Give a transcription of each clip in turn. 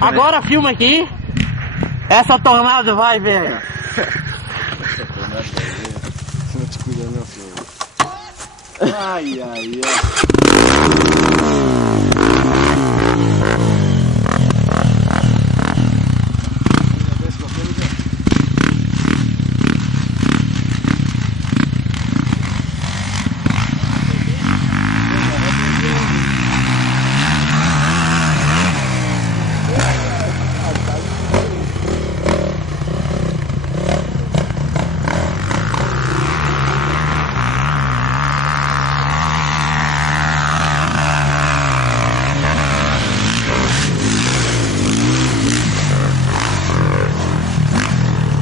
Agora filma aqui. Essa tornado vai, velho. Não te cuida não, filho. Ai, ai, ai.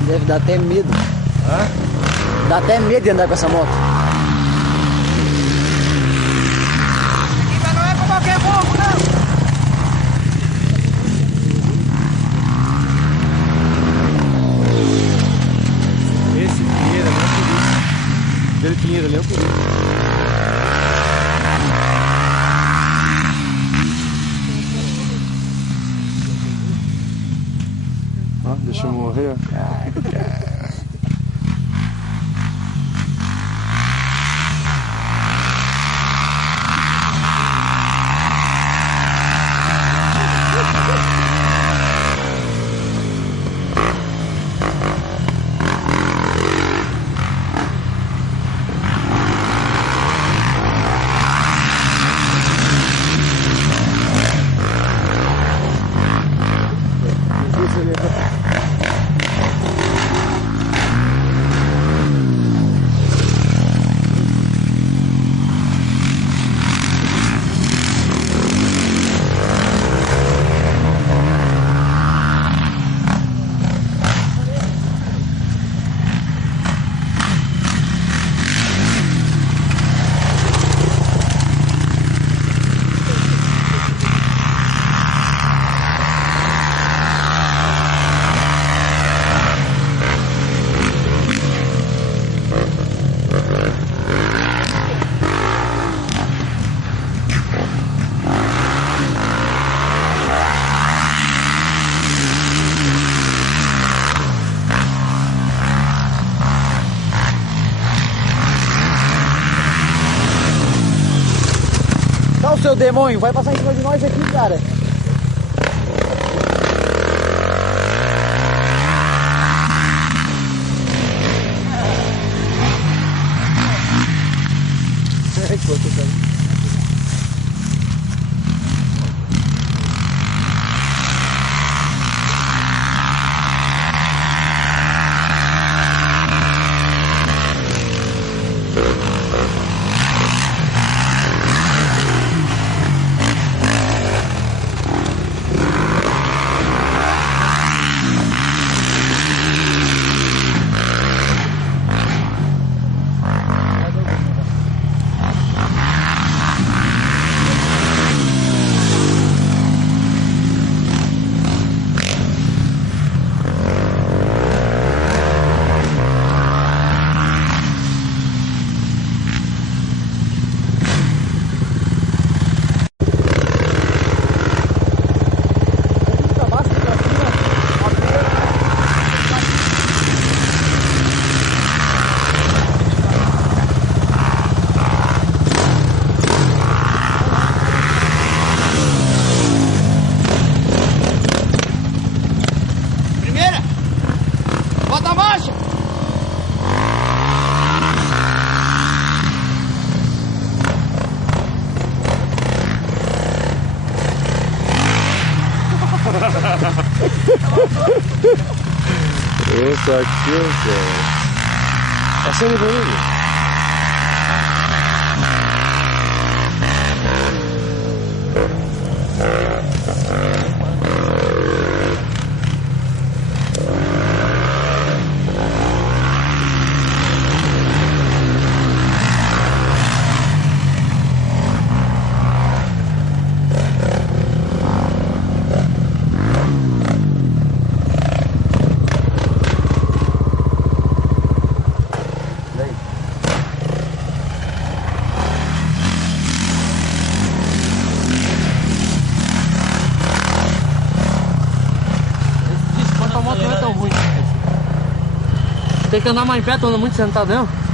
Deve dar até medo. Hã? Dá até medo de andar com essa moto. Ainda não é pra qualquer bobo, não. Esse Pinheiro é meu polícia. Aquele Pinheiro é meu polícia. Ó, deixa eu morrer, ó. Tá o seu demônio, vai passar em cima de nós aqui, cara. Isso aqui, cara. Tá sendo bonito. Tem que andar mais em pé, tô andando muito sentado, não?